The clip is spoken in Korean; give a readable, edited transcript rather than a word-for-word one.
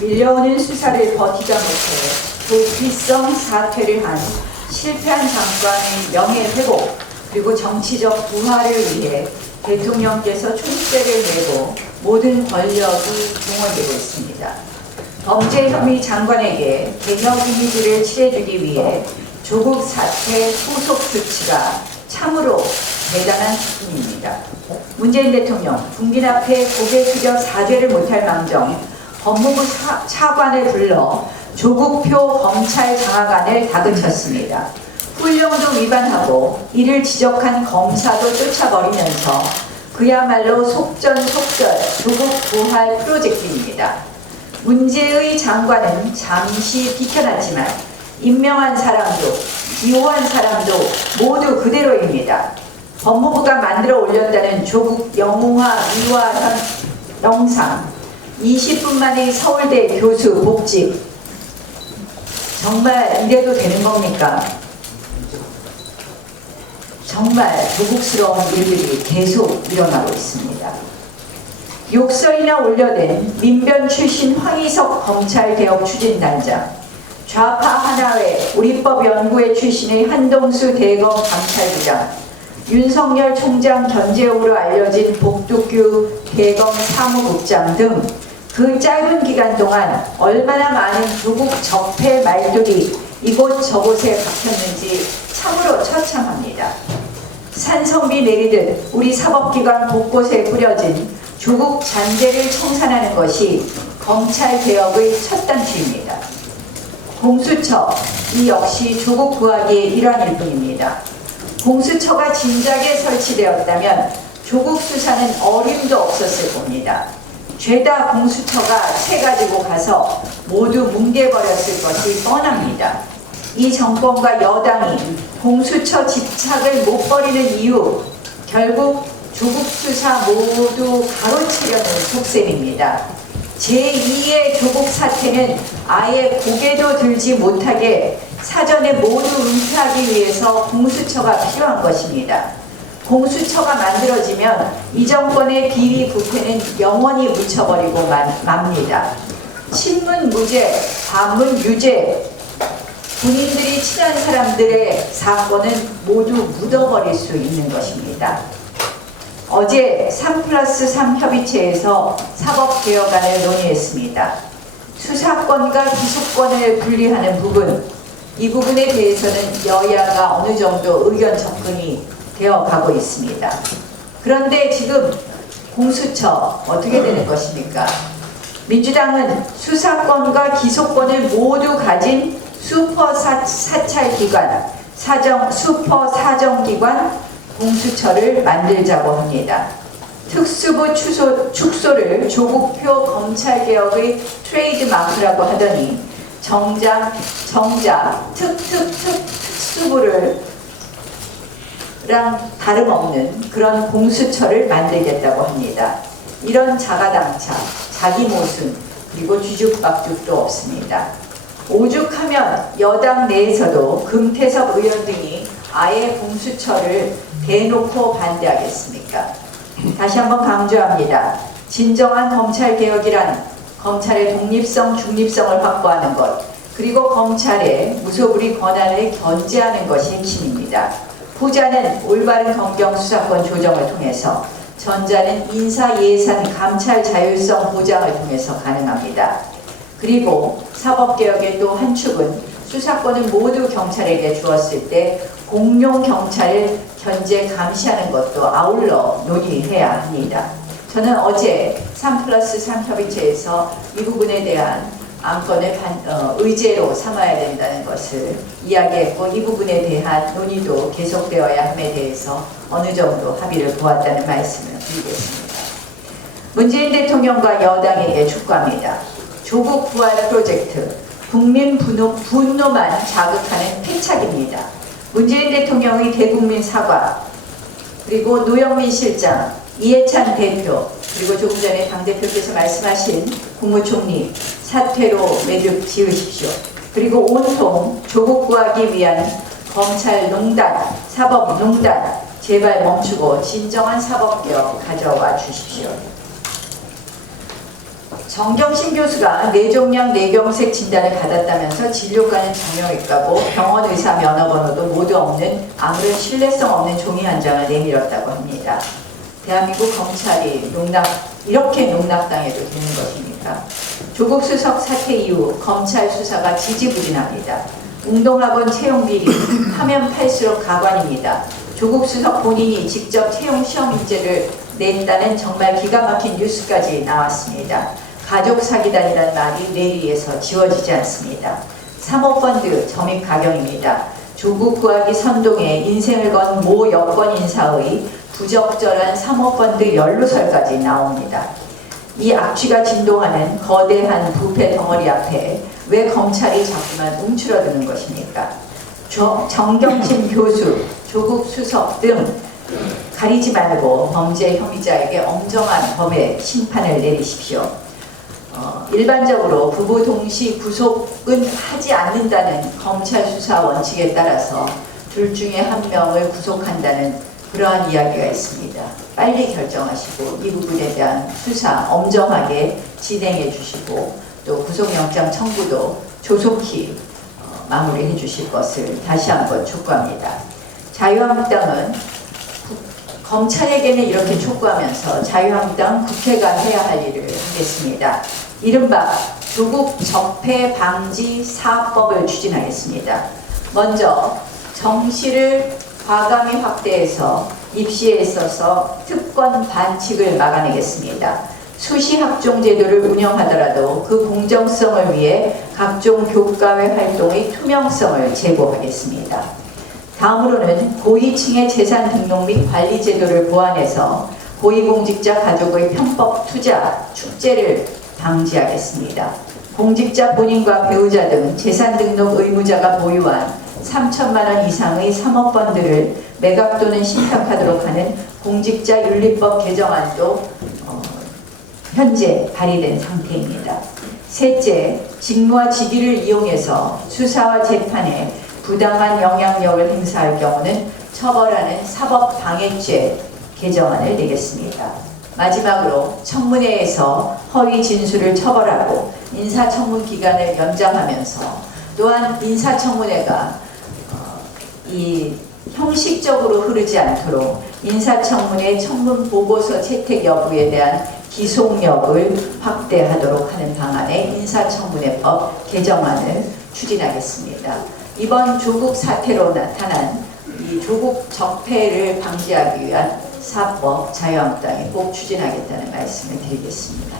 밀려오는 수사를 버티다 못해 도피성 사퇴를 한 실패한 장관의 명예회복 그리고 정치적 부활을 위해 대통령께서 총대를 메고 모든 권력이 동원되고 있습니다. 범죄 혐의 장관에게 개혁 이미지를 칠해주기 위해 조국 사퇴 후속 조치가 참으로 대단한 수준입니다. 문재인 대통령 국민 앞에 고개 숙여 사죄를 못할 망정 법무부 차관을 불러 조국표 검찰 장악안을 다그쳤습니다. 훈령도 위반하고 이를 지적한 검사도 쫓아버리면서 그야말로 속전속결 조국 부활 프로젝트입니다. 문제의 장관은 잠시 비켜났지만 임명한 사람도 기호한 사람도 모두 그대로입니다. 법무부가 만들어 올렸다는 조국 영웅화 미화 영상 20분 만에 서울대 교수 복직 정말 이래도 되는 겁니까? 정말 조국스러운 일들이 계속 일어나고 있습니다. 욕설이나 올려댄 민변 출신 황희석 검찰개혁 추진단장, 좌파 하나회 우리법연구회 출신의 한동수 대검 감찰부장, 윤석열 총장 견제용으로 알려진 복두규 대검 사무국장 등 그 짧은 기간 동안 얼마나 많은 조국 적폐 말들이 이곳저곳에 박혔는지 참으로 처참합니다. 산성비 내리듯 우리 사법기관 곳곳에 뿌려진 조국 잔재를 청산하는 것이 검찰개혁의 첫 단추입니다. 공수처, 이 역시 조국 구하기의 일환일 뿐입니다. 공수처가 진작에 설치되었다면 조국 수사는 어림도 없었을 겁니다. 죄다 공수처가 채 가지고 가서 모두 뭉개버렸을 것이 뻔합니다. 이 정권과 여당이 공수처 집착을 못 버리는 이유, 결국 조국 수사 모두 가로채려는 속셈입니다. 제2의 조국 사태는 아예 고개도 들지 못하게 사전에 모두 은폐하기 위해서 공수처가 필요한 것입니다. 공수처가 만들어지면 이 정권의 비리 부패는 영원히 묻혀버리고 맙니다. 친문 무죄, 반문 유죄, 군인들이 친한 사람들의 사건은 모두 묻어버릴 수 있는 것입니다. 어제 3+3 협의체에서 사법개혁안을 논의했습니다. 수사권과 기소권을 분리하는 부분, 이 부분에 대해서는 여야가 어느 정도 의견 접근이 되어 가고 있습니다. 그런데 지금 공수처 어떻게 되는 것입니까? 민주당은 수사권과 기소권을 모두 가진 슈퍼 사찰기관, 슈퍼 사정기관 공수처를 만들자고 합니다. 특수부 축소를 조국표 검찰개혁의 트레이드마크라고 하더니 정작 특수부를 랑 다름없는 그런 공수처를 만들겠다고 합니다. 이런 자가당착, 자기 모순, 그리고 뒤죽박죽도 없습니다. 오죽하면 여당 내에서도 금태섭 의원 등이 아예 공수처를 대놓고 반대하겠습니까? 다시 한번 강조합니다. 진정한 검찰개혁이란 검찰의 독립성, 중립성을 확보하는 것, 그리고 검찰의 무소불위 권한을 견제하는 것이 핵심입니다. 후자는 올바른 검경 수사권 조정을 통해서, 전자는 인사 예산 감찰 자율성 보장을 통해서 가능합니다. 그리고 사법개혁의 또 한 축은 수사권을 모두 경찰에게 주었을 때 공룡 경찰을 견제 감시하는 것도 아울러 논의해야 합니다. 저는 어제 3+3 협의체에서 이 부분에 대한 안건을 의제로 삼아야 된다는 것을 이야기했고, 이 부분에 대한 논의도 계속되어야 함에 대해서 어느 정도 합의를 보았다는 말씀을 드리겠습니다. 문재인 대통령과 여당에게 촉구합니다. 조국 부활 프로젝트, 국민 분노만 자극하는 패착입니다. 문재인 대통령의 대국민 사과, 그리고 노영민 실장, 이해찬 대표, 그리고 조금 전에 당대표께서 말씀하신 국무총리 사퇴로 매듭 지으십시오. 그리고 온통 조국 구하기 위한 검찰농단, 사법농단 제발 멈추고 진정한 사법개혁 가져와 주십시오. 정경심 교수가 뇌종양 뇌경색 진단을 받았다면서 진료과는 정형외과고 병원 의사 면허번호도 모두 없는 아무런 신뢰성 없는 종이 한 장을 내밀었다고 합니다. 대한민국 검찰이 이렇게 농락당해도 되는 것입니까? 조국 수석 사태 이후 검찰 수사가 지지부진합니다. 웅동학원 채용 비리 하면 팔수록 가관입니다. 조국 수석 본인이 직접 채용 시험 인재를 냈다는 정말 기가 막힌 뉴스까지 나왔습니다. 가족 사기단이란 말이 뇌리에서 지워지지 않습니다. 사모펀드 점입 가경입니다. 조국 구하기 선동에 인생을 건 모 여권 인사의 부적절한 사모펀드 연루설까지 나옵니다. 이 악취가 진동하는 거대한 부패 덩어리 앞에 왜 검찰이 자꾸만 움츠러드는 것입니까? 정경심 교수, 조국 수석 등 가리지 말고 범죄 혐의자에게 엄정한 법의 심판을 내리십시오. 일반적으로 부부 동시 구속은 하지 않는다는 검찰 수사 원칙에 따라서 둘 중에 한 명을 구속한다는 그러한 이야기가 있습니다. 빨리 결정하시고 이 부분에 대한 수사 엄정하게 진행해 주시고 또 구속영장 청구도 조속히 마무리해 주실 것을 다시 한번 촉구합니다. 자유한국당은 검찰에게는 이렇게 촉구하면서 자유한국당 국회가 해야 할 일을 하겠습니다. 이른바 조국 적폐 방지 사업법을 추진하겠습니다. 먼저 정시를 과감히 확대해서 입시에 있어서 특권 반칙을 막아내겠습니다. 수시학종 제도를 운영하더라도 그 공정성을 위해 각종 교과외 활동의 투명성을 제고하겠습니다. 다음으로는 고위층의 재산 등록 및 관리 제도를 보완해서 고위공직자 가족의 편법 투자, 축제를 방지하겠습니다. 공직자 본인과 배우자 등 재산 등록 의무자가 보유한 3천만 원 이상의 사모펀드를 매각 또는 신탁하도록 하는 공직자 윤리법 개정안도 현재 발의된 상태입니다. 셋째, 직무와 직위를 이용해서 수사와 재판에 부당한 영향력을 행사할 경우는 처벌하는 사법방해죄 개정안을 내겠습니다. 마지막으로 청문회에서 허위 진술을 처벌하고 인사청문 기간을 연장하면서 또한 인사청문회가 이 형식적으로 흐르지 않도록 인사청문회 청문 보고서 채택 여부에 대한 기속력을 확대하도록 하는 방안의 인사청문회법 개정안을 추진하겠습니다. 이번 조국 사태로 나타난 이 조국 적폐를 방지하기 위한 사법 자유한국당이 꼭 추진하겠다는 말씀을 드리겠습니다.